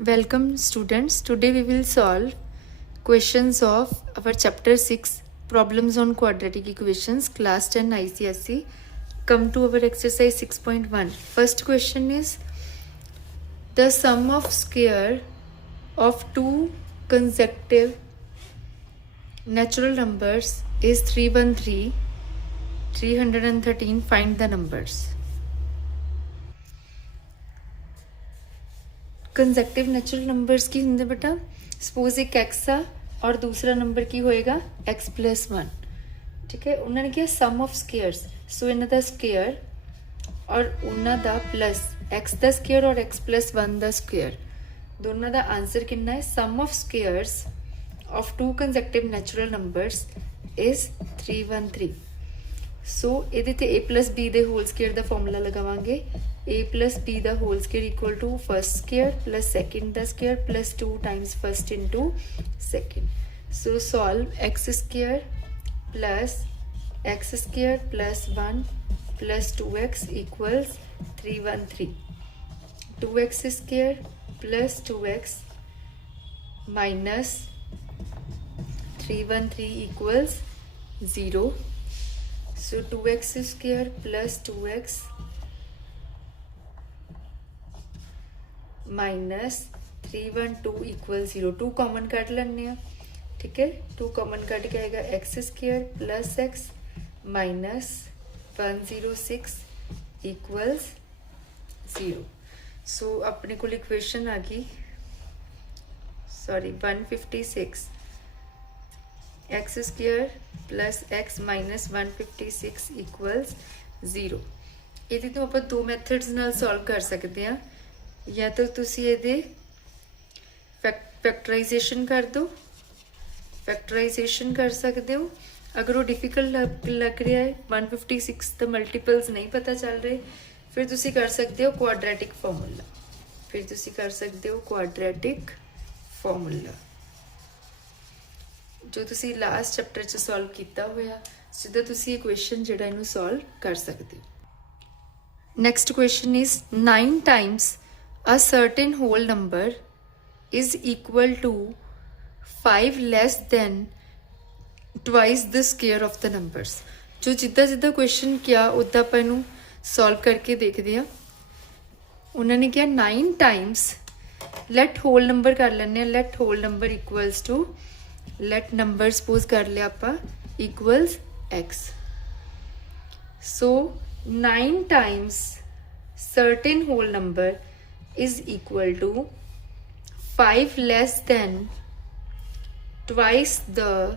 Welcome students. Today we will solve questions of our chapter 6 problems on quadratic equations class 10 ICSE. Come to our exercise 6.1. First question is the sum of square of two consecutive natural numbers is 313, 313. Find the numbers. Conjunctive natural numbers की होंगे बेटा suppose एक x आ और दूसरा number की होएगा x plus one ठीक है उन्होंने किया सम ऑफ स्केयर्स सो इन्हों का स्केयर और उन्हों का प्लस एक्स का स्केयर और एक्स प्लस वन का स्केयर दोनों का आंसर कितना है sum of squares of two consecutive natural numbers is 313 so ये a plus b the whole square का फॉर्मूला लगावांगे a plus b the whole square equal to first square plus second the square plus 2 times first into second so solve x square plus 1 plus 2x equals 313 2x square plus 2x minus 313 equals 0 so 2x square plus 2x minus 312 equals 0 2 common cut लेने हैं ठीक है 2 common cut के आएगा x square plus x minus 106 equals 0 सो अपने को equation आ गई sorry 156 x square plus x minus 156 equals 0 ये तो आप दो मैथड्स नाल सॉल्व कर सकते हैं या तो तुसी ये फैक्टराइजेशन कर दो फैक्टराइजेशन कर सकते हो अगर वो डिफिकल्ट लग रहा है 156 तो मल्टीपल्स नहीं पता चल रहे फिर तुसी कर सकते हो क्वाड्रेटिक फॉर्मूला जो तुसी लास्ट चैप्टर च सॉल्व किया होया सीधा तुसी इक्वेशन जिहड़ा इनू सॉल्व कर सकते हो next question is 9 times a certain whole number is equal to 5 less than twice the square of the numbers जो जिदा जिदा क्वेश्चन किया उदा आप इनू सॉल्व करके देखते हैं उन्होंने किया 9 टाइम्स लेट होल नंबर कर लेने let whole number equals to let number suppose कर लिया आप equals x so 9 times certain whole number is equal to 5 less than twice the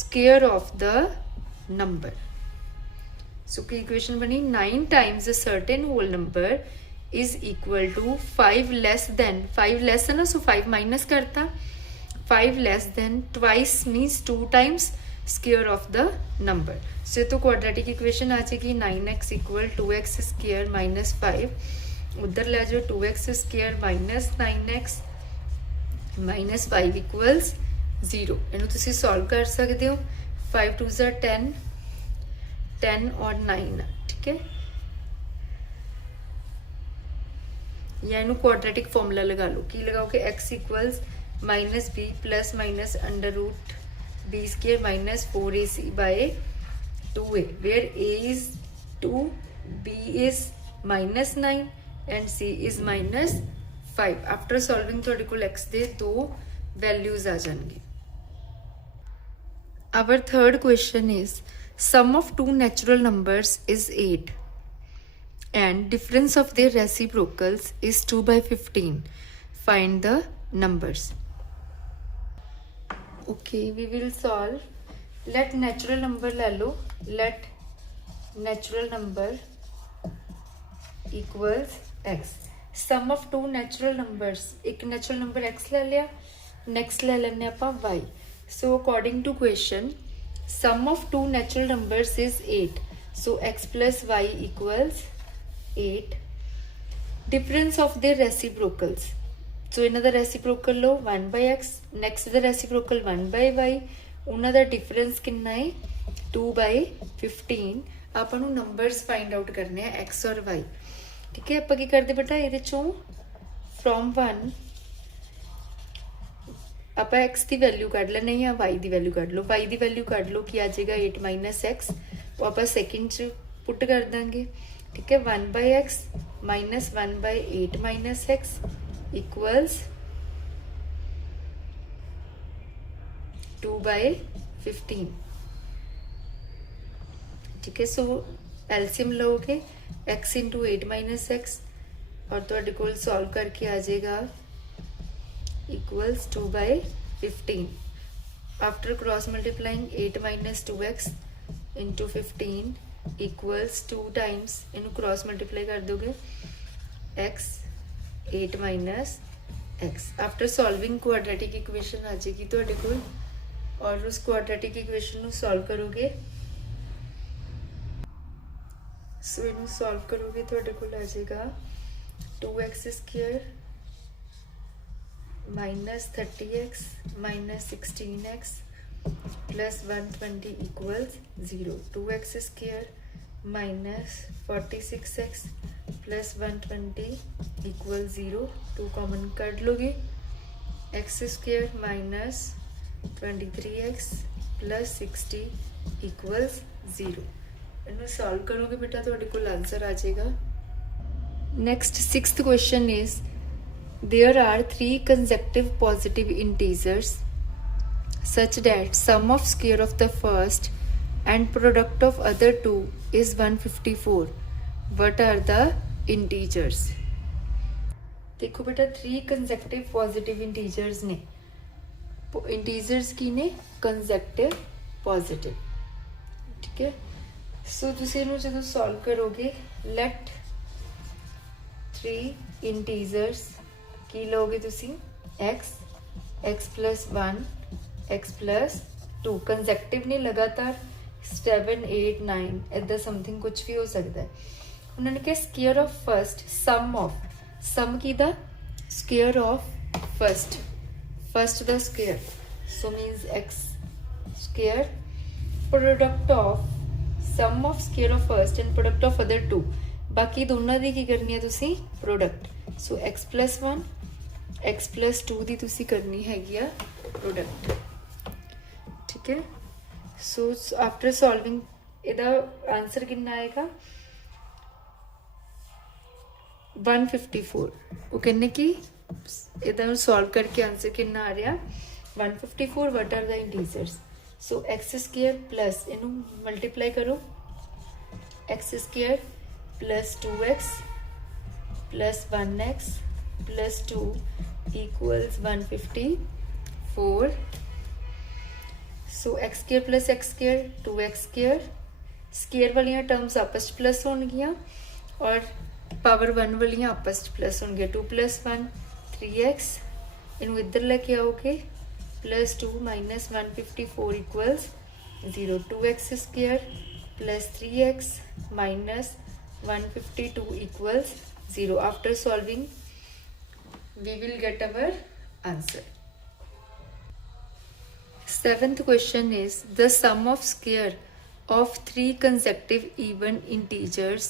square of the number so की equation बनी 9 times a certain whole number is equal to 5 less है ना सो 5 minus करता 5 less than twice means 2 times square of the number so तो quadratic equation आ जाएगी 9x equal 2x square minus 5 उधर ले जाओ 2x square minus 9x minus 5 equals 0 इन्हों तुसी solve कर सकते हो 5 2s are 10 10 और 9 ठीक है या इन्हों quadratic formula लगा लो की लगाओगे x equals minus b plus minus under root b square minus 4ac by 2a where a is 2 b is minus 9 and c is minus 5 after solving थोड़े को x दे दो वैल्यूज आ जाएंगे our third question is sum of two natural numbers is 8 and difference of their reciprocals is 2/15 find the numbers okay we will solve let natural number ले लो let natural number equals x sum of two natural numbers एक natural number x ले लिया next ले लेने ਆਪਾਂ y so according to question sum of two natural numbers is 8 so x plus y equals 8 difference of their reciprocals सो इन्हों का reciprocal लो 1/x next का reciprocal 1/y उन्हों डिफरेंस कितना है 2/15 आपको नंबरस फाइंड आउट करने एक्स और वाई ठीक है आप करते बेटा ये फ्रॉम 1 आप x की वैल्यू कढ़ लेने या y की वैल्यू कढ़ लो। y की वैल्यू कढ़ लो कि आ जाएगा 8 माइनस एक्स, वो आप सेकेंड च पुट कर देंगे। ठीक है, 1/x minus 1/8 minus x equals 2/15। ठीक है, सो एलसीएम लोगे x इंटू 8 माइनस एक्स और तुहाडे कोल सॉल्व करके आ जाएगा equals 2/15। After cross multiplying 8 minus 2x into 15 equals 2 times इनू क्रॉस मल्टीप्लाई कर दोगे x 8 minus x। After solving quadratic equation आ जाएगी तुहाडे कोल और उस क्वाड्रेटिक इक्वेशन नू सॉल्व करोगे। सो इनू सॉल्व करोगे तुहाडे कोल आ जाएगा 2x square minus 30x minus 16x plus 120 equals 0। 2x square minus 46x plus 120 equal 0। 2 common कर लोगे, x square minus 23x plus 60 equals 0। इन्हें सॉल्व करोगे बेटा तो आंसर आ जाएगा। Next 6th question is there are 3 consecutive positive integers such that sum of square of the first and product of other two is 154. What are the integers? देखो बेटा 3 consecutive positive integers ने। integers की ने consecutive positive। ठीक है, सो तुसीं इहनूं जदों solve करोगे let 3 integers की लोगे तुसी x plus 1 x plus 2 consecutive ने लगातार 7 8 9 इदा समथिंग कुछ भी हो सकता है। उन्होंने कहा स्क्वायर ऑफ फर्स्ट सम की दा square of first the square so means x square product of sum of square of first and product of other two बाकी दोनों की करनी है तुसी product. So x plus 1 x plus 2 की तुसी करनी हैगी आ प्रोडक्ट। ठीक है, सो आफ्टर सॉल्विंग इहदा आंसर कितना आएगा 154। वो कहने कि इहदा सॉल्व करके आंसर कितना आ रहा 154। What are the integers? So x square plus इनू मल्टीप्लाई करो x square plus 2x plus 1x plus 2 equals 154। So x square plus x square 2x square square वाली टर्म्स आपस प्लस होंगियां और पावर 1 वाली आपस प्लस होंगे 2 प्लस 1 3x इनू इधर लेके आओगे plus 2 minus 154 equals 0। 2x square plus 3x minus 152 equals 0. After solving, we will get our answer. 7th question is the sum of square of 3 consecutive even integers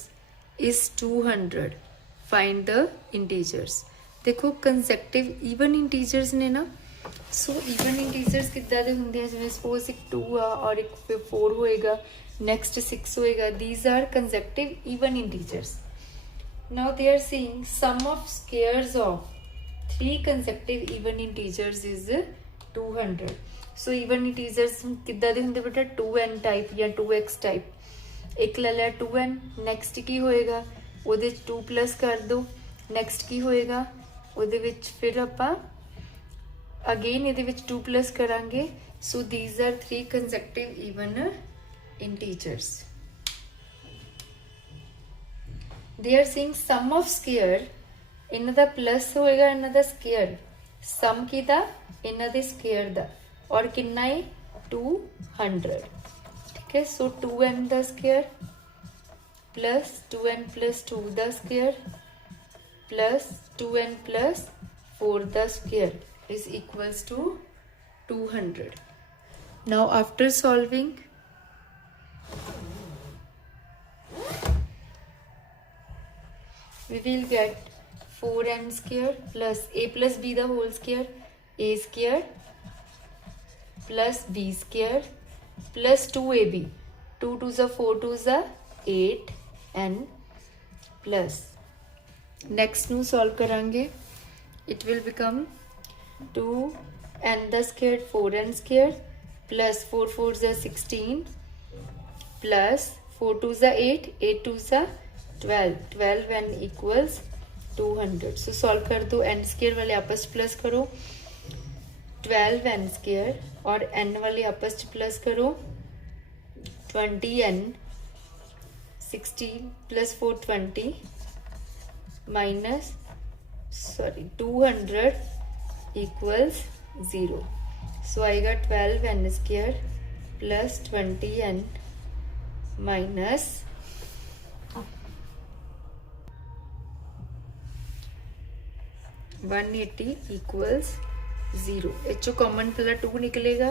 is 200. Find the integers. देखो consecutive even integers ने ना सो even integers किद्दां दे हुंदे हैं जिवें suppose एक 2 आ और एक 4 होएगा next 6 होएगा। These are consecutive even integers. Now they are saying sum of squares of 3 consecutive even integers is 200. So even integers किद्दां दे हुंदे बेटा 2n type या 2x type। एक ले लिया 2n next की होएगा ਉਹਦੇ 2 प्लस कर दो next की होएगा ਉਹਦੇ ਵਿੱਚ ਫਿਰ ਆਪਾਂ again ਇਹਦੇ ਵਿੱਚ 2 प्लस करांगे। So these are 3 consecutive even integers. They are saying sum of square ਇਹਨਾਂ ਦਾ प्लस होएगा ਇਹਨਾਂ ਦਾ square sum ਕਿਦਾ ਇਹਨਾਂ ਦੇ square ਦਾ और कितना है 200। ठीक है, so 2n the square plus 2n plus 2 the square plus 2n plus 4 the square is equals to 200. Now after solving, we will get 4n square plus a plus b the whole square, a square plus b square plus 2ab, 2 2 is 4 2 is 8n plus next nu solve करेंगे, it will become 2n the square 4n square plus 4 4 is 16 plus 4 2 is 8, 8 2 is 12, 12n equals 200. So solve कर दो, n square वाले आपस plus करो 12n square और n वाले आपस plus करो 20n, 16 plus 420 minus 200 equals 0. So आएगा 12n square plus 20n minus 180 equals 0. इचो common पहला 2 निकलेगा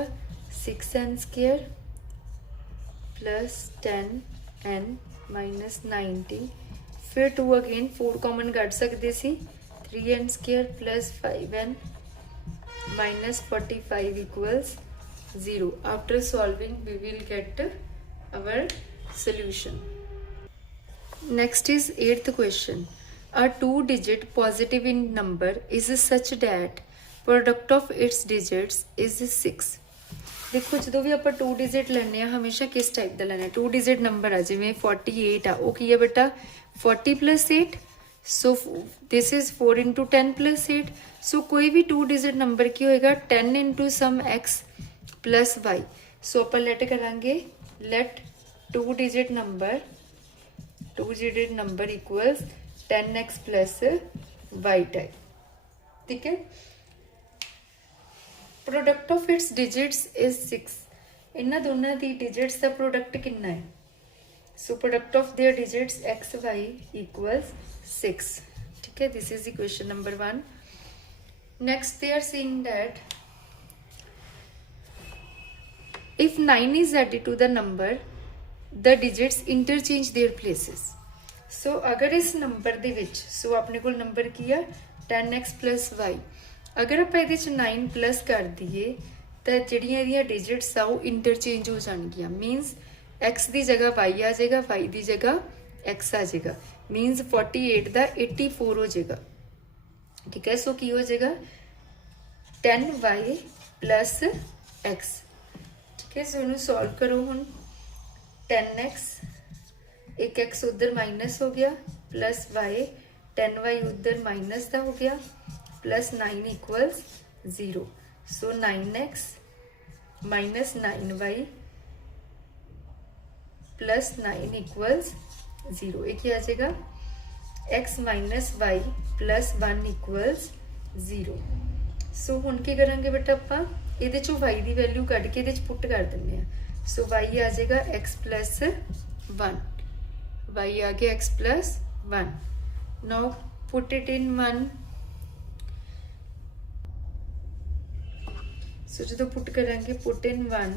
6n square plus 10n minus 90 फिर 2 अगेन 4 कॉमन कट सकते सी 3n square plus 5n minus 45 equals 0. After solving we will get our solution. Next is 8th question. A 2-digit positive in number is such that product of its digits is 6. देखो जो भी आप 2 digit लेने हमेशा किस type का लेना 2 digit number आ जिमें 48 आ वो की है बेटा 40 plus 8 so this is 4 into 10 plus 8 so कोई भी 2 डिजिट नंबर की होएगा 10 into some x plus y so अपन लेट करांगे let 2 digit number equals 10x plus y type. ठीक है product of its digits is 6 इन्हां दोनों दी डिजिट्स दा प्रोडक्ट कितना है so product of their digits x y equals 6. ठीक है this is equation number 1. Next they are saying that if 9 is added to the number the digits interchange their places. सो अगर इस नंबर दे विच सो अपने को number की है 10x plus y अगर आप ये 9 प्लस कर दिए तो जिहड़ियां इहदियां डिजिट्स आ वो इंटरचेंज हो जाएगियां मीनस x की जगह y आ जाएगा y की जगह x आ जाएगा मीनस 48 का 84 हो जाएगा. ठीक है सो की हो जाएगा 10y plus x. ठीक है सो इन्हू सॉल्व करो हुण 10x एक x उधर माइनस हो गया प्लस y 10y उधर माइनस का हो गया प्लस 9 इक्वल्स 0 सो 9x minus 9y plus 9 equals 0 एक ही आ जाएगा x minus y plus 1 equals 0. सो हुण की करांगे बेटा आपां इहदे चों y की वैल्यू कढ के इहदे च पुट कर दिंदे आ सो y आ जाएगा x प्लस 1 y आ गया x plus 1. Now put it in 1. So जो पुट करांगे put in 1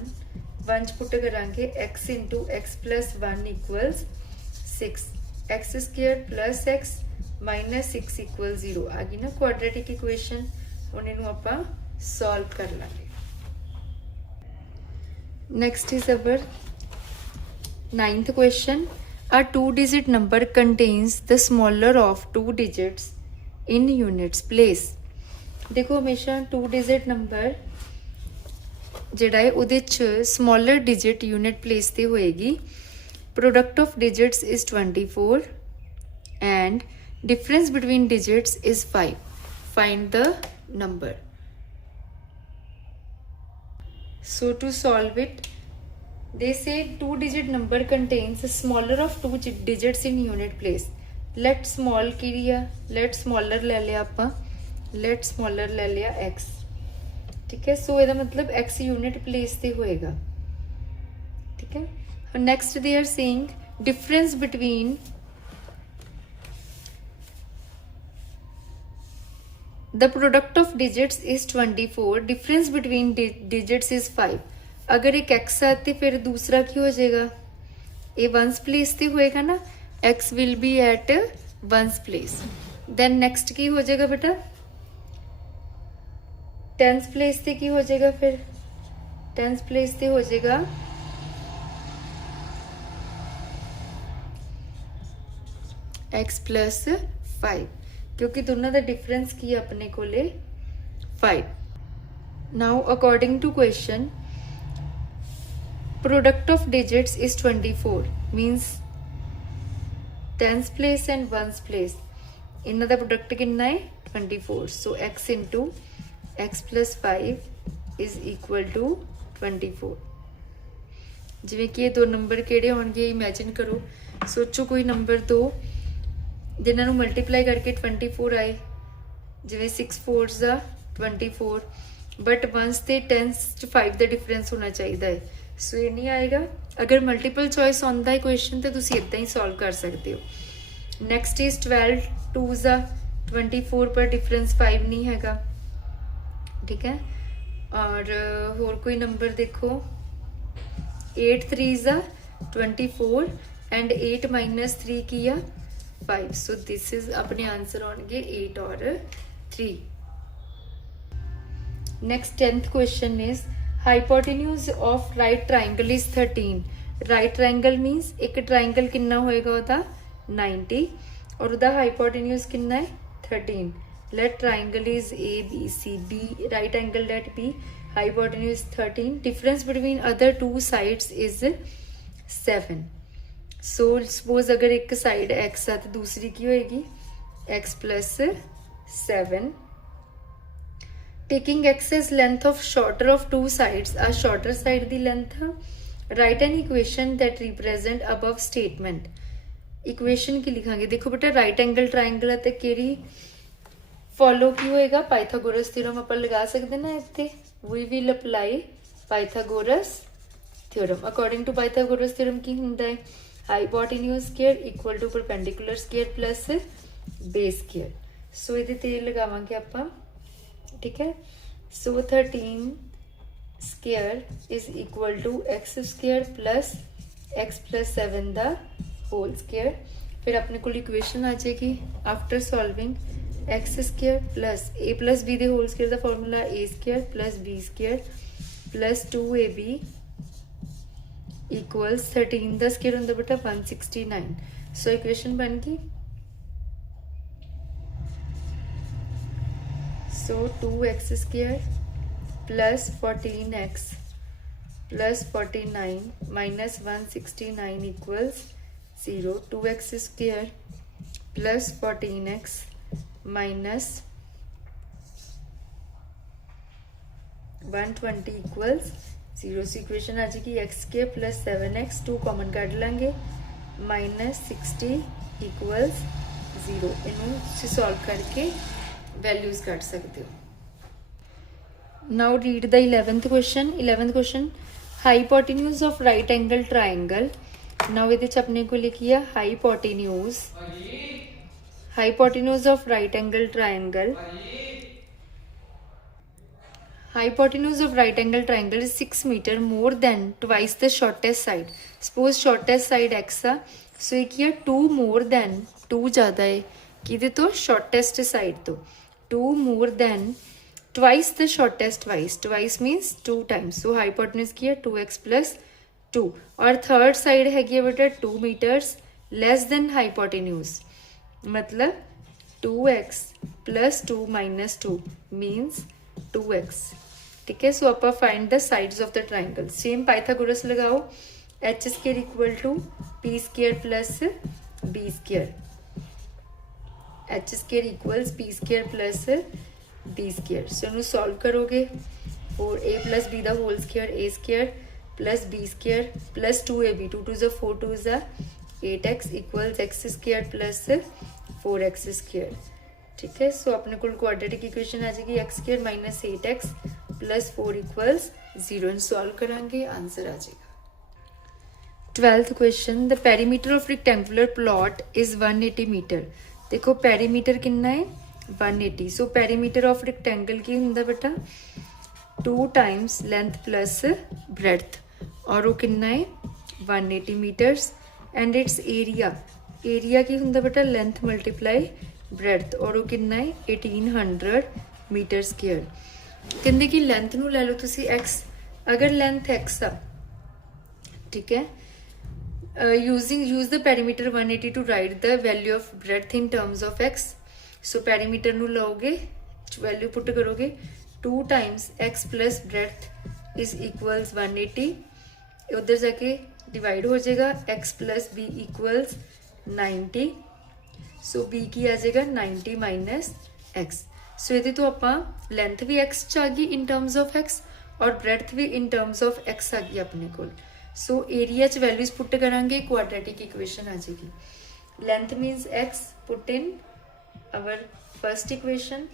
च पुट करांगे x into x plus 1 equals 6. x square plus x minus 6 equals 0 आ गई ना क्वाड्रेटिक इक्वेशन. हुण इहनूं आपां सॉल्व कर लांगे. Next is our 9th question. A 2-digit number contains the smaller of 2 digits in units place. देखो हमेशा 2 digit number जिहड़ा है उहदे च smaller digit unit place ते होएगी. Product of digits is 24 and difference between digits is 5. Find the number. So to solve it they say 2-digit number contains a smaller of 2 digits in unit place. Let small की let smaller ले लिया आपां let smaller ले लिया x. ठीक है सो ਇਹਦਾ मतलब x यूनिट प्लेस ते होएगा. ठीक है next they are saying difference between the product of digits is 24 difference between digits is 5. अगर एक x है तो फिर दूसरा की हो जाएगा ये वंस प्लेस ते होएगा ना x will be at ones place. Then next की हो जाएगा बेटा 10th प्लेस ते की हो जाएगा फिर 10th प्लेस ते हो जाएगा x प्लस 5 क्योंकि दोनों का डिफरेंस की अपने कोले 5. Now according to question product of digits is 24 means 10th place and 1st place इन्हों का प्रोडक्ट कितना है 24. So x into x plus 5 is equal to 24. जिमें कि ये दो नंबर केड़े होंगे इमेजिन करो सोचो कोई नंबर दो जिन्होंने मल्टीप्लाई करके 24 आए जिमें 6 4 ज़ा 24 बट 1s ते 10s 5 का डिफरेंस होना चाहिए है. सो ये नहीं आएगा. अगर मल्टीपल चॉइस आता है क्वेश्चन तो तुम इदा ही सॉल्व कर सकते हो. नैक्सट इज 12 2 ज़ा 24 पर डिफरेंस 5 नहीं हैगा. ठीक है. और होर कोई नंबर देखो 8 3 ज़ा 24 एंड 8 माइनस 3 की आ 5. सो दिस इज अपने आंसर होंगे 8 और 3. Next 10th question is hypotenuse of right triangle is 13. Right triangle मीनस एक ट्राइंगल कितना होएगा वह 90 और वह हाइपोटेन्यूज कितना है 13. Let triangle is A B C B right angle let B hypotenuse 13. Difference between other two sides is 7. So suppose अगर एक साइड x है तो दूसरी की होएगी x plus 7. Taking x as length of shorter of two sides a shorter side the length write an equation that represent above statement. Equation की लिखांगे. देखो बेटा राइट एंगल ट्राइंगल है तो केड़ी फॉलो की होएगा पाइथागोरस थ्योरम अपन लगा सकते ना इत्थे. We will apply Pythagoras theorem. According to Pythagoras theorem की हुंदा है hypotenuse square equal to perpendicular square plus base square. So ये ते लगावांगे आपां. ठीक है. So 13 square is equal to x square plus x plus 7 the whole square. फिर अपने को इक्वेशन आ जाएगी after solving x square plus a plus b the whole square का formula a square plus B square plus 2ab equals 13 the square होंगे बेटा 169. So equation बन गई. So 2x square plus 14x plus 49 minus 169 equals 0. 2x square plus 14x minus 120 equals 0. So equation आ जाएगी x के plus 7x 2 common काट लेंगे minus 60 equals 0. इन्हों solve करके वैल्यूज काट सकते हो. Now read the 11th question. 11th question hypotenuse of right angle triangle. Now ये अपने को लिखिए hypotenuse of right angle triangle. Hypotenuse of right angle triangle is 6 metre more than twice the shortest side. Suppose shortest side x आ. So ये की 2 more than 2 ज़्यादा है कि तो शॉर्टेस्ट साइड तो 2 मोर than twice the shortest twice means 2 times. So hypotenuse की है 2x प्लस 2 और थर्ड साइड हैगी है बेटा 2 मीटर्स लेस देन हाइपोटेन्यूज मतलब 2x plus 2 minus 2 means 2x. ठीक है. सो आप find the sides of the triangle. Same Pythagoras लगाओ H square equal to P square plus B square. H square equals P square plus B square. So इन्हों solve करोगे for a plus b the whole square a square plus B square plus 2ab 2 2 4 2 8x equals x square plus 4x square. ठीक है. So अपने को quadratic equation आ जाएगी x square minus 8x plus 4 equals 0. Solve करांगे answer आ जाएगा. 12th question the perimeter of rectangular plot is 180 metre. देखो पेरीमीटर कितना है 180. सो पेरीमीटर ऑफ रेक्टेंगल की होंगे बेटा 2 टाइम्स लेंथ प्लस ब्रेड्थ और वो कितना है 180 मीटर्स. एंड इट्स एरिया की होंगे बेटा लेंथ मल्टीप्लाई ब्रैथ और वो कितना है 1800 मीटर स्क्वेयर। कहते कि लेंथ नू लै लो तुसी x, अगर लेंथ x आ ठीक है, use the perimeter 180 to write the value of breadth in terms of x। So perimeter नू लोगे, वैल्यू पुट करोगे 2 times x plus breadth is equals 180, उधर जाके डिवाइड हो जाएगा x plus b equals 90। So b की आ जाएगा 90 माइनस x। सो ये तो आप लेंथ भी x च आ गई इन टर्म्स ऑफ x और ब्रेथ भी इन टर्म्स ऑफ x आ गई अपने को। सो एरिया च वैल्यूज पुट करांगे, क्वाड्रेटिक इक्वेशन आ जाएगी। Length means x, put in our first equation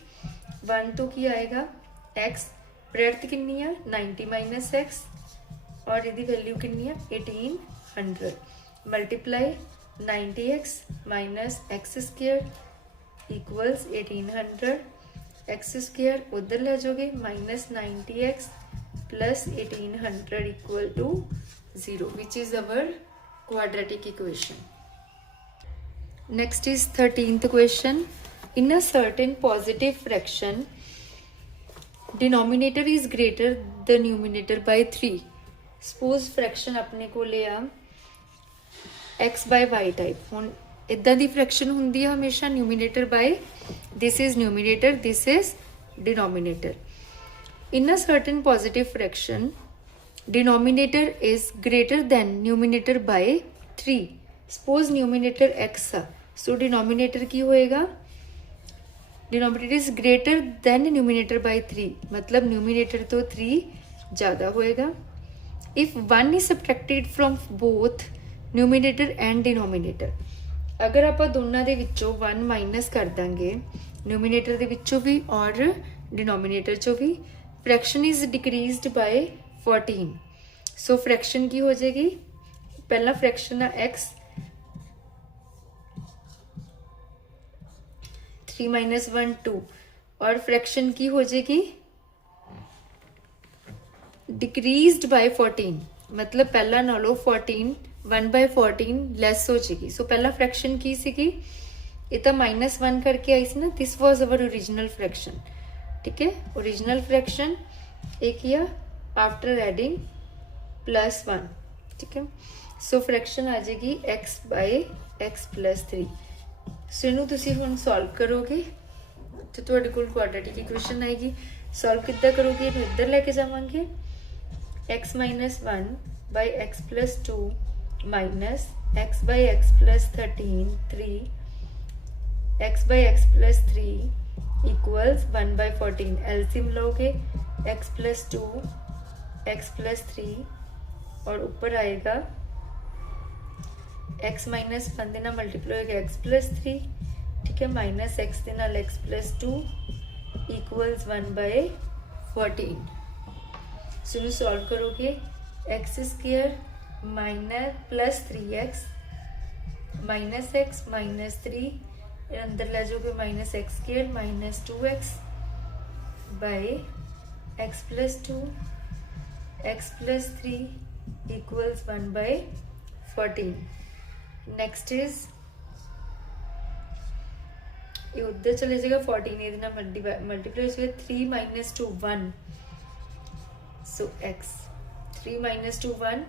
1 तो की आएगा x, ब्रेथ कितनी है 90 माइनस x और यदि वैल्यू कितनी है 1800 multiply 90x minus x square equals 1800, x square उधर ले जाओगे minus 90x plus 1800 equal to 0 which is our quadratic equation. Next is 13th question. In a certain positive fraction denominator is greater the numerator by 3। Suppose fraction अपने को लिया x bye Y type. हुण इदां दी fraction हुंदी है हमेशा numerator by, this is numerator, this is denominator. In a certain positive fraction denominator is greater than numerator by 3। Suppose numerator x आ, so denominator की होएगा, denominator is greater than numerator by 3, मतलब numerator तो 3 ज़्यादा होएगा। If 1 is subtracted from both numerator and denominator, अगर आप दोनों के विचों 1 माइनस कर देंगे, न्यूमिनेटर के विचों भी और डिनोमिनेटर चो भी, fraction is decreased bye 14। So fraction की हो जाएगी, पहला फ्रैक्शन है x 3 माइनस 1 2 और फ्रैक्शन की हो जाएगी डिक्रीज्ड बाय 14, मतलब पहला नालों 14 1/14 लैस हो जाएगी। सो पहला फ्रैक्शन की सीगी, ये तो -1 करके आई सी ना, this was our original fraction. ठीक है, ओरिजिनल फ्रैक्शन एक किया आफ्टर एडिंग +1। ठीक है, सो फ्रैक्शन आ जाएगी x by x plus 3। So इनू तुसी हुण सॉल्व करोगे तो तुहाडे कोल क्वाड्रेटिक इक्वेशन आएगी। सॉल्व किद्दां करोगे, इनू इधर लेके जावांगे, x minus 1 by x plus 2 minus x by x plus 13 3, x by x plus 3 equals 1/14। LCM लोगे x प्लस 2 x प्लस 3 और ऊपर आएगा x माइनस 1 के नाल मल्टीप्लाई होगा x प्लस 3। ठीक है, माइनस x के नाल x प्लस 2 इक्वल्स 1/14। सो इनू सॉल्व करोगे, x square minus plus 3x minus x minus 3 अंदर ले जाओगे minus x square minus 2x by x plus 2 x plus 3 equals 1/14। Next is ये उधर चले जाएगा 14, ये ना मल्टीप्लाई हो जाएगा 3 माइनस 2 1। सो x 3 माइनस 2 1,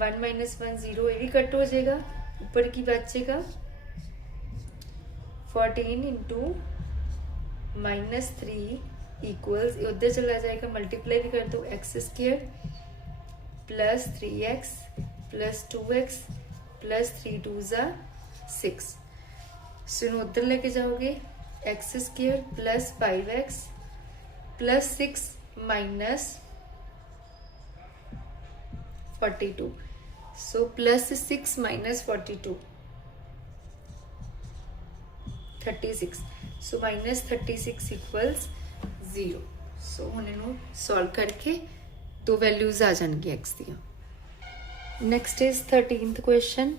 1 माइनस 1 0, ये भी कट हो जाएगा, ऊपर की बचेगा 14 इंटू माइनस 3 इक्वल्स, उधर चला जाएगा मल्टीप्लाई भी कर दो x square plus 3x plus 2x plus 3 2 6। सो उधर लेके जाओगे x square plus 5x plus 6 minus 42। So plus 6 minus 42 36। So minus 36 equals 0। सो हुण इनू सॉल्व करके दो वैल्यूज आ जाएंगी एक्स दियां। Next is 13th question.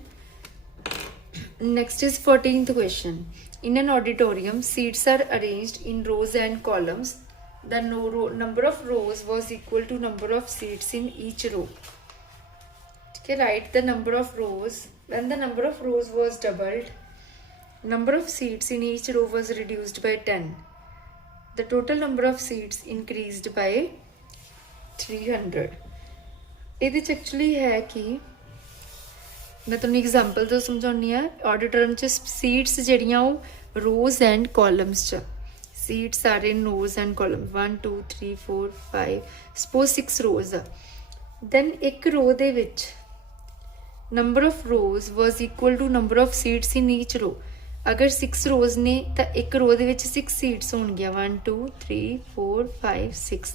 Next is 14th question. In an auditorium seats are arranged in rows and columns, the number of rows was equal to number of seats in each row. Okay, write the number of rows when the number of rows was doubled, number of seats in each row was reduced by 10. The total number of seats increased by 300. ਇਹਦੇ ਚ actually ਹੈ ਕਿ ਮੈਂ ਤੁਹਾਨੂੰ example ਤੋਂ ਸਮਝਾਉਣੀ ਆ। Order term ਚ seats ਜਿਹੜੀਆਂ ਉਹ ਰੋਜ਼ ਐਂਡ ਕਾਲਮਸ ਚ, seats are in rows and column 1 2 3 4 5 suppose 6 rows ਆ। ਦੈਨ ਇੱਕ ਰੋ ਦੇ ਵਿੱਚ number of rows was equal to number of seats in each row. अगर 6 rows ने तो एक रो दे विच 6 seats होणगियां 1 2 3 4 5 6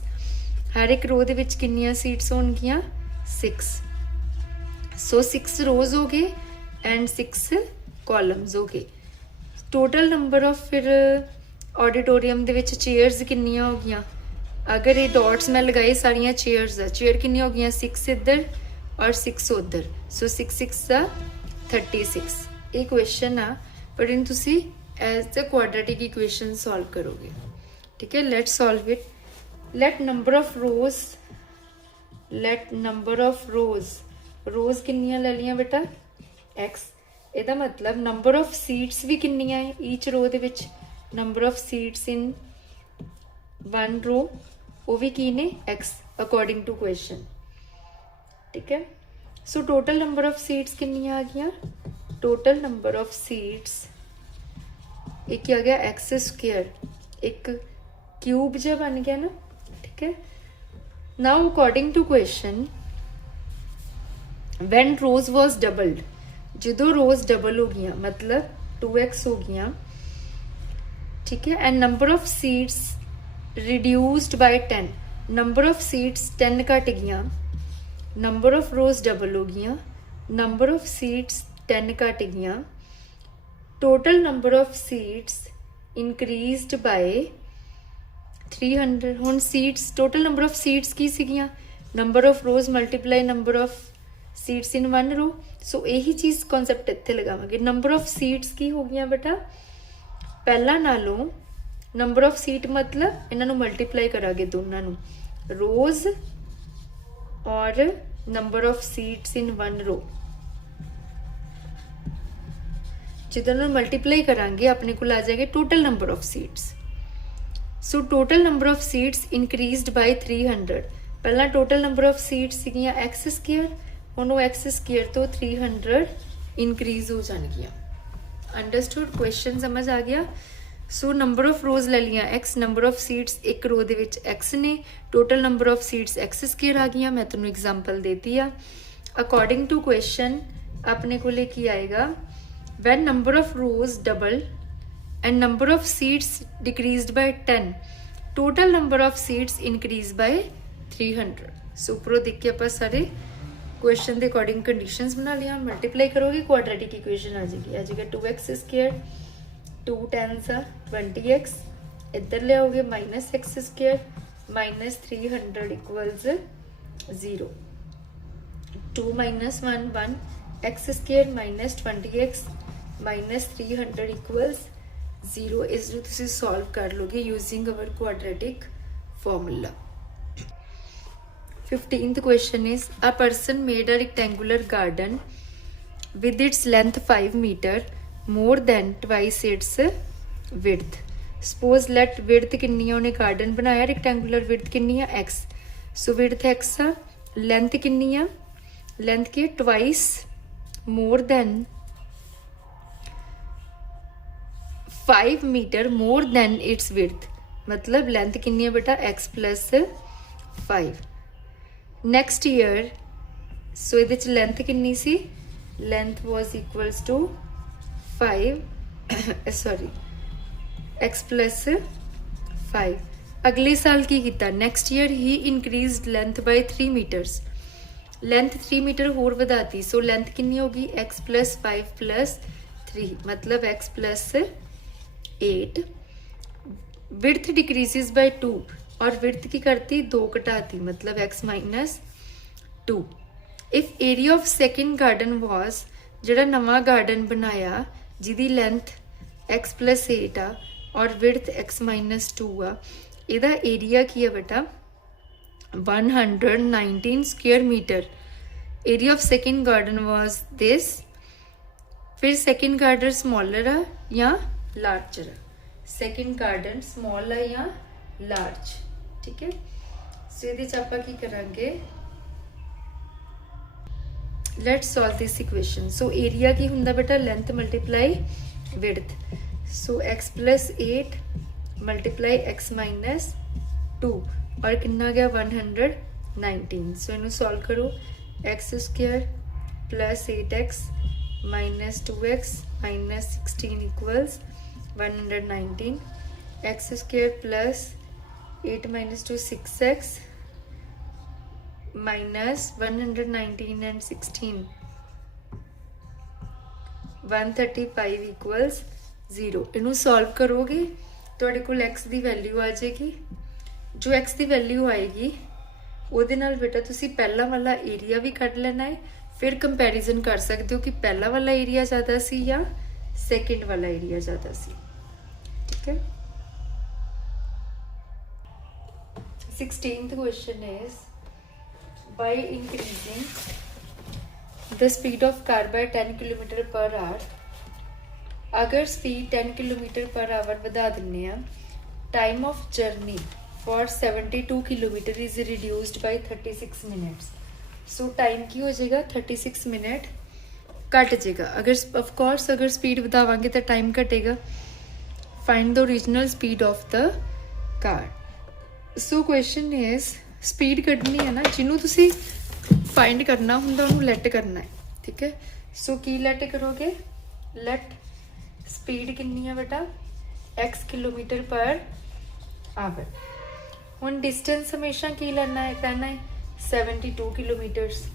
हर एक रो दे विच कितनियां seats होणगियां 6. सो 6 rows हो गए एंड 6 columns हो गए। टोटल नंबर ऑफ फिर ऑडिटोरीयम दे विच चेयर्स कितनियां हो गईयां, अगर ये डॉट्स मैं लगाए सारियां चेयर्स आ, चेयर कितनी हो गईयां 6 इधर और 6 उधर। सो 6 6 36। ये क्वेश्चन आ पर इन तुसी as the quadratic equation solve करोगे। ठीक है, let solve it. Let number of rows कितनियां ले लियां बेटा x। ਇਹਦਾ मतलब नंबर ऑफ सीट्स भी कितनियां है ईच रो दे विच, number of seats in one row वो भी की ने x अकॉर्डिंग टू क्वेश्चन। ठीक है, so total number of seats कितनियां आ गया, टोटल नंबर ऑफ सीट्स एक क्या आ गया एक्स स्क्वायर, एक क्यूब जब बन गया ना। ठीक है, now according to question when rows was doubled, जो रोज डबल हो गया मतलब 2x हो गया। ठीक है, and number of seats reduced by 10, number of seats 10 घट गया, नंबर ऑफ रोज डबल हो गया, नंबर ऑफ सीट्स 10 घट गया, total number of seats increased by 300। हुण seats total number of seats की सीगियां, number of rows multiply number of seats in one row. So यही चीज़ कॉन्सैप्ट इत्थे लगावांगे। नंबर ऑफ सीट्स की हो गया बेटा पहला नालों, नंबर ऑफ सीट मतलब इन्हां नूं मल्टीप्लाई करांगे दोनों नूं, रोज और number of seats in one row, जिदों मल्टीप्लाई करांगे अपने को आ जाएगा total number of seats. So total number of seats increased by 300। पहला टोटल नंबर ऑफ सीट्स सीगियां एक्स स्क्वायर, हुण एक्स स्क्वायर तो 300 इंक्रीज हो जाएगियां। अंडरस्टूड, क्वेश्चन समझ आ गया। सो नंबर ऑफ रोज ले लिया एक्स, नंबर ऑफ सीट्स एक रो दे विच एक्स ने, total number of seats x square आ गई। मैं तुहानूं एग्जाम्पल देती आ। अकॉर्डिंग टू क्वेश्चन अपने को की आएगा when number of rose double and number of seats decreased bye 10, total number of seats increase by 300। सो उपरों देख के आप सारे क्वेश्चन के अकॉर्डिंग कंडीशंस बना लिया। मल्टीप्लाई करोगे क्वाड्रेटिक इक्वेशन आ जाएगी 2x स्क्वायर, 2 10s 20x, इधर ले आओगे minus x square minus 300 equals 0, 2 - 1 1 x square minus 20x minus 300 equals 0। इस जो तुसी सॉल्व कर लोगे using our quadratic formula. 15th question is a person made a rectangular garden with its length 5 meter more than twice its width. Suppose let width कितनी है, उन्हें garden बनाया, rectangular width कितनी है x, so width x आ, length कितनी है, length की twice more than 5 meter more than its width, मतलब length कितनी है बेटा x plus 5। Next year so ये लेंथ कितनी सी, length was equals to 5 sorry x plus 5। अगले साल की किया, नैक्सट ईयर ही इंक्रीज लेंथ बाय 3 मीटरस, लेंथ 3 मीटर होर वधाती। सो लेंथ कितनी होगी x प्लस 5 प्लस 3 मतलब x plus 8। Width decreases by 2 और विड्थ की करती 2 घटाती मतलब x minus 2। If area of second garden was, जड़ा नवा गार्डन बनाया जिदी लेंथ x प्लस 8 आ और विड्थ x माइनस 2 आ, इहदा एरिया की है बेटा 119 square metre. Area of second garden was this फिर सेकंड गार्डन स्मॉलर आ या लार्जर आ, सेकंड गार्डन स्मॉल आ या लार्ज, ठीक है। सो ये आप की करांगे, let's solve this equation. So area की हुंदा बेटा length multiply width, so x + 8 मल्टीप्लाई x - 2 और कितना गया 119। सो इनू सॉल्व करो, x² + 8x - 2x - 16 = 119, x² + 8 - 2 6x minus 119 and 16 135 equals 0। इनू सॉल्व करोगे ਤੁਹਾਡੇ ਕੋਲ x ਦੀ ਵੈਲਿਊ ਆ ਜਾਏਗੀ। ਜੋ x ਦੀ ਵੈਲਿਊ ਆਏਗੀ ਉਹਦੇ ਨਾਲ ਬੇਟਾ ਤੁਸੀਂ ਪਹਿਲਾ ਵਾਲਾ ਏਰੀਆ ਵੀ ਕੱਢ ਲੈਣਾ ਹੈ, ਫਿਰ ਕੰਪੈਰੀਜ਼ਨ ਕਰ ਸਕਦੇ ਹੋ ਕਿ ਪਹਿਲਾ ਵਾਲਾ ਏਰੀਆ ਜ਼ਿਆਦਾ ਸੀ ਜਾਂ ਸੈਕਿੰਡ ਵਾਲਾ ਏਰੀਆ ਜ਼ਿਆਦਾ ਸੀ, ਠੀਕ ਹੈ। 16th question is, by increasing the speed of car by 10 km/h, अगर स्पीड 10 km/h ਵਧਾ ਦਿੰਨੇ ਆ, time of journey for 72 kilometre is reduced by 36 minutes. So time की हो जाएगा 36 मिनट घट जाएगा। अगर ऑफ कोर्स अगर स्पीड ਵਧਾਵਾਂਗੇ तो टाइम घटेगा। Find the original speed of the car. So question is, speed कढनी है ना, जिन्हों तुसी फाइंड करना हुंदा उन्होंने लेट करना है, ठीक है। सो की लेट करोगे, लेट स्पीड कितनी है बेटा x km/h। हुण डिस्टेंस हमेशा की लेना है, कहना है 72 किलोमीटर्स,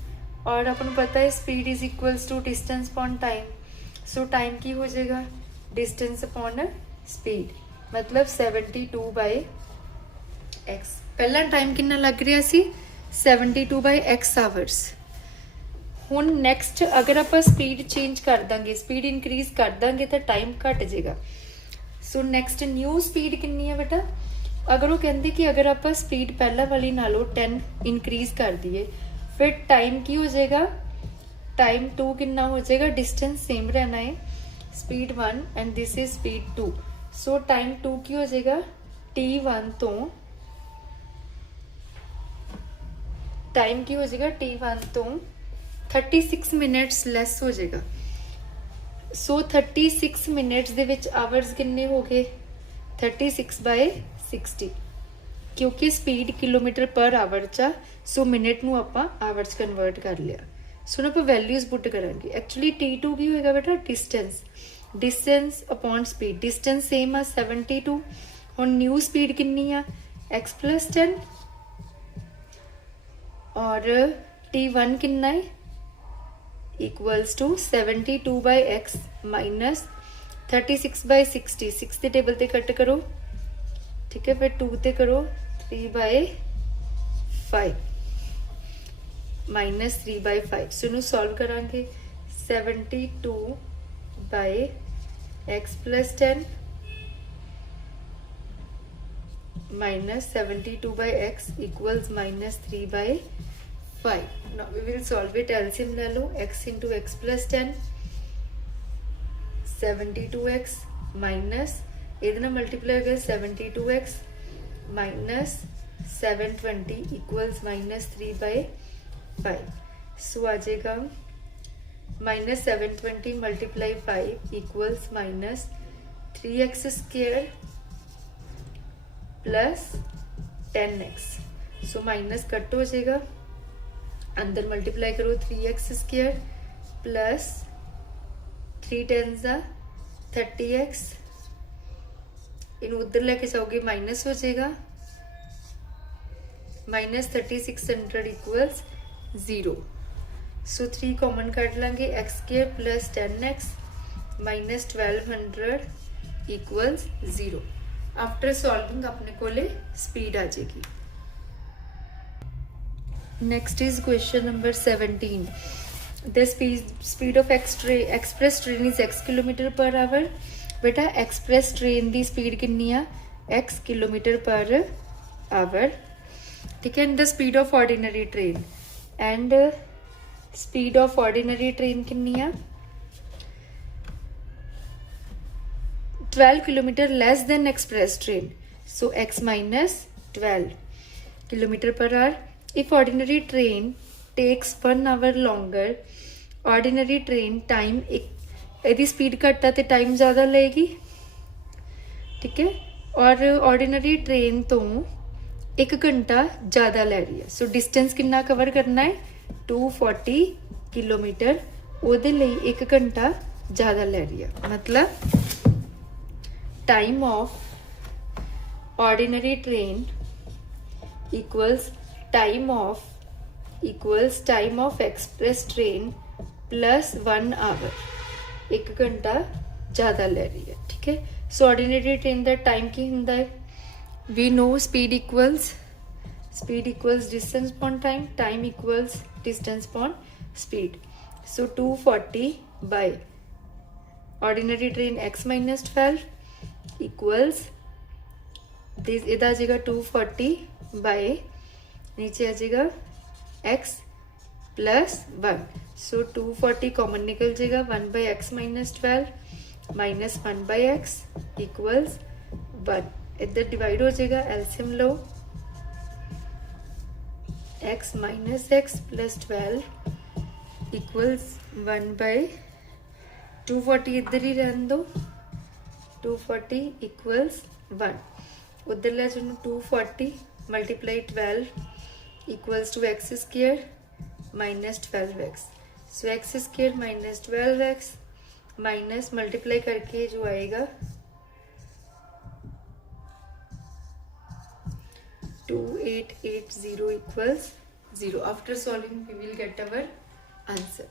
और अपन पता है speed is equals to distance upon time. So time की हो जाएगा डिस्टेंस अपॉन स्पीड, मतलब 72/x। पहला टाइम कितना लग रहा सी 72/x आवर्स। हुण नैक्सट अगर आप स्पीड चेंज कर देंगे, स्पीड इनक्रीज कर देंगे तो टाइम घट जाएगा। सो नैक्सट न्यू स्पीड कितनी है बेटा, अगर वो कहते कि अगर आप स्पीड पहला वाली नालों 10 इनक्रीज कर दिए, फिर टाइम की हो जाएगा, टाइम 2 कितना हो जाएगा, डिस्टेंस सेम रहना है, speed 1 and this is speed 2। So time 2 की हो जाएगा t1 तो, टाइम की हो जाएगा t1 तो 36 मिनट्स लैस हो जाएगा। सो 36 मिनट्स दे विच आवर्स किन्ने हो गए 36/60, क्योंकि स्पीड km/h चा, सो मिनट नू आपां आवर्स कन्वर्ट कर लिया। सो ना आप वैल्यूज पुट करांगे। एक्चुअली t2 की होएगा बेटा distance, distance upon speed, distance same आ 72। हुण न्यू स्पीड कितनी आ x + 10 और t1 कितना है इक्वल्स टू 72/x माइनस 36/60। 6 के टेबल ते कट करो, ठीक है, फिर 2 ते करो 3/5 माइनस 3/5। सो इनू सॉल्व करांगे 72/x + 10 minus 72/x equals minus 3/5। Now we will solve it, LCM ले लो, x into x plus 10 72x minus इधर ना मल्टीप्लाई हो गया 72x minus 720 equals minus 3/5। सो आ जाएगा minus 720 multiply 5 equals minus 3x² plus 10x। So minus cut हो जाएगा, अंदर multiply करो 3x² प्लस 3 10s 30x, इन उधर लेके जाओगे माइनस हो जाएगा, माइनस 3600 इक्वल्स 0। सो 3 कॉमन काट लेंगे, x² plus 10x minus 1200 equals 0। After solving अपने कोले स्पीड आ जाएगी। Next is question number 17। The speed of express train is x km/h। बेटा एक्सप्रेस ट्रेन की स्पीड कितनी है x km/h, ठीक है। And the speed of ordinary train, and speed of ordinary train कितनी है 12 kilometer less than express train. So x minus 12 kilometer per hour. If ordinary train takes 1 hour longer, ordinary train time यदि speed घट है तो time ज़्यादा लेगी, ठीक है, और ऑर्डिनरी ट्रेन तो 1 घंटा ज़्यादा ले रही है. सो डिस्टेंस कितना कवर करना है 240 किलोमीटर, ਉਹਦੇ ਲਈ 1 घंटा ज़्यादा ले रही है. मतलब time of ordinary train equals time of express train plus 1 hour, 1 घंटा ज़्यादा ले रही है. ठीक है. सो ऑर्डिनरी ट्रेन का टाइम की होंदा है, we know speed equals distance upon time equals distance upon speed. So 240 by ordinary train x minus 12 equals this, इधर आ जाएगा 240 बाय नीचे आ जाएगा x प्लस 1. सो 240 कॉमन निकल जाएगा, 1 by x minus 12 minus 1 by x equals 1. इधर डिवाइड हो जाएगा, LCM low, x minus x plus 12 equals 1 by 240 इधर ही रहने दो, 240 इक्वल्स 1. उधर ले जाओ 240 multiply 12 equals to x square minus 12x. So x square minus 12x minus multiply करके जो आएगा 2880 equals 0. After solving we will get our answer.